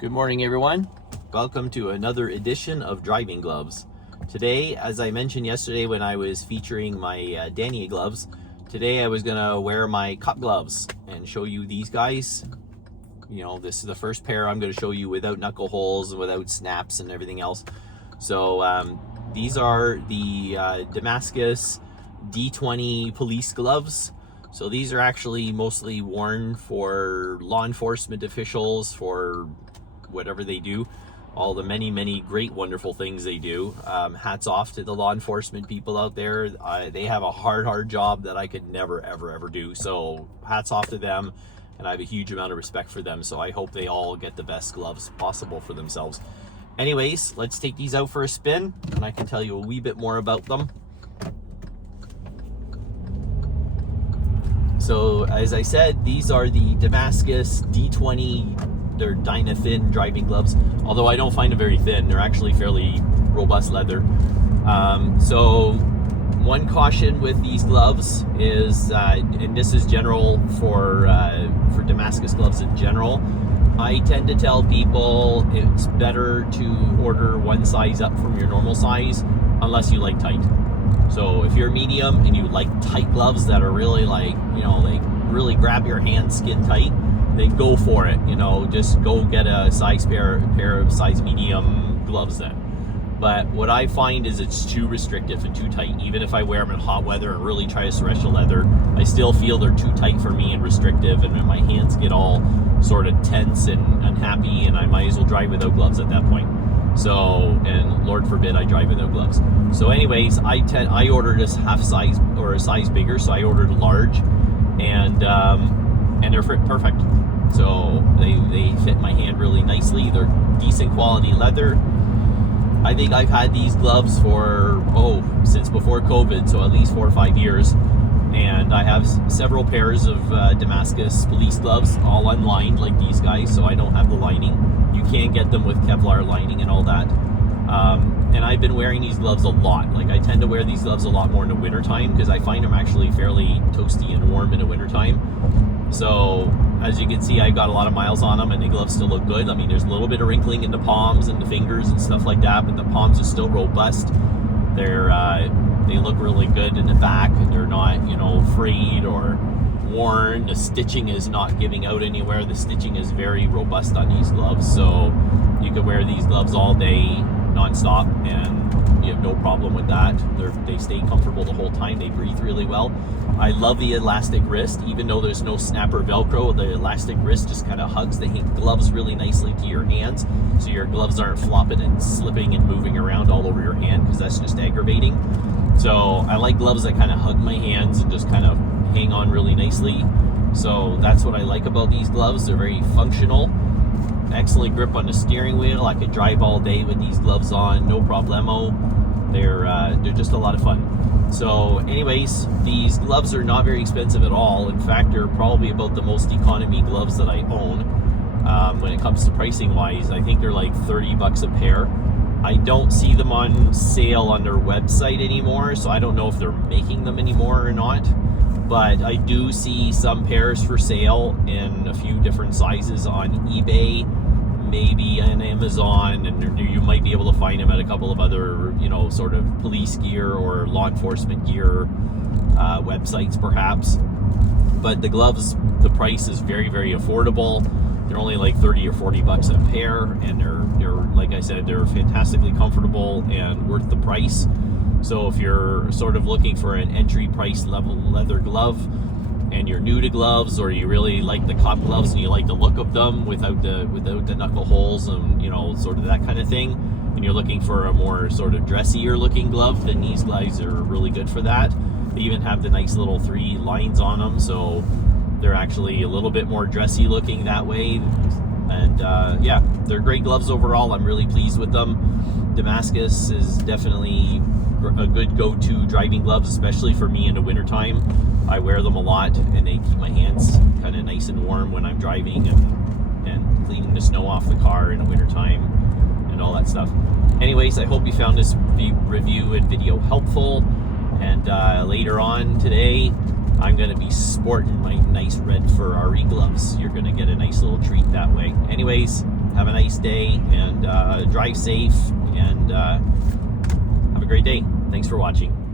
Good morning, everyone. Welcome to another edition of Driving Gloves. Today, as I mentioned yesterday when I was featuring my Danny gloves, today I was gonna wear my cop gloves and show you these guys. You know, this is the first pair I'm gonna show you without knuckle holes and without snaps and everything else. So these are the Damascus D20 police gloves. So these are actually mostly worn for law enforcement officials, for whatever they do, all the many great wonderful things they do. Hats off to the law enforcement people out there. They have a hard job that I could never ever do, so hats off to them, and I have a huge amount of respect for them. So I hope they all get the best gloves possible for themselves. Anyways, let's take these out for a spin and I can tell you a wee bit more about them. So as I said, these are the Damascus D20. They're Dyna Thin driving gloves, although I don't find them very thin. They're actually fairly robust leather. So one caution with these gloves is, and this is general for Damascus gloves in general, I tend to tell people it's better to order one size up from your normal size unless you like tight. So if you're medium and you like tight gloves that are really like, you know, like really grab your hand skin tight, then go for it. You know, just go get a pair of size medium gloves then. But what I find is it's too restrictive and too tight. Even if I wear them in hot weather and really try to stretch the leather, I still feel they're too tight for me and restrictive, and my hands get all sort of tense and unhappy, and I might as well drive without gloves at that point. So, and Lord forbid I drive without gloves. So anyways, I ordered a half size or a size bigger, so I ordered a large, and they're perfect. So they fit my hand really nicely. They're decent quality leather. I think I've had these gloves for since before COVID, so at least 4 or 5 years, and I have several pairs of Damascus police gloves, all unlined like these guys, so I don't have the lining. You can get them with Kevlar lining and all that. And I've been wearing these gloves a lot. Like, I tend to wear these gloves a lot more in the winter time because I find them actually fairly toasty and warm in the winter time. So as you can see, I got a lot of miles on them and the gloves still look good. I mean, there's a little bit of wrinkling in the palms and the fingers and stuff like that, but the palms are still robust. They look really good in the back, and they're not, you know, frayed or worn. The stitching is not giving out anywhere. The stitching is very robust on these gloves, so you can wear these gloves all day non-stop and you have no problem with that. They stay comfortable the whole time. They breathe really well. I love the elastic wrist. Even though there's no snap or Velcro, the elastic wrist just kind of hugs the gloves really nicely to your hands, so your gloves aren't flopping and slipping and moving around all over your hand, because that's just aggravating. So I like gloves that kind of hug my hands and just kind of hang on really nicely. So that's what I like about these gloves. They're very functional. Excellent grip on the steering wheel. I could drive all day with these gloves on, no problemo. They're just a lot of fun. So anyways, these gloves are not very expensive at all. In fact, they're probably about the most economy gloves that I own. When it comes to pricing wise, I think they're like 30 bucks a pair. I don't see them on sale on their website anymore, so I don't know if they're making them anymore or not. But I do see some pairs for sale in a few different sizes on eBay, maybe on Amazon, and you might be able to find them at a couple of other, you know, sort of police gear or law enforcement gear websites perhaps. But the gloves, the price is very affordable. They're only like 30 or 40 bucks a pair, and they're like I said, they're fantastically comfortable and worth the price. So if you're sort of looking for an entry price level leather glove and you're new to gloves, or you really like the cop gloves and you like the look of them without the knuckle holes and, you know, sort of that kind of thing, and you're looking for a more sort of dressier looking glove, then these guys are really good for that. They even have the nice little 3 lines on them, so they're actually a little bit more dressy looking that way. And yeah, they're great gloves overall. I'm really pleased with them. Damascus is definitely a good go-to driving gloves, especially for me in the wintertime. I wear them a lot, and they keep my hands kind of nice and warm when I'm driving and cleaning the snow off the car in the wintertime and all that stuff. Anyways, I hope you found this review and video helpful, and later on today I'm going to be sporting my nice red Ferrari gloves. You're going to get a nice little treat that way. Anyways, Have a nice day, and drive safe, and have a great day. Thanks for watching.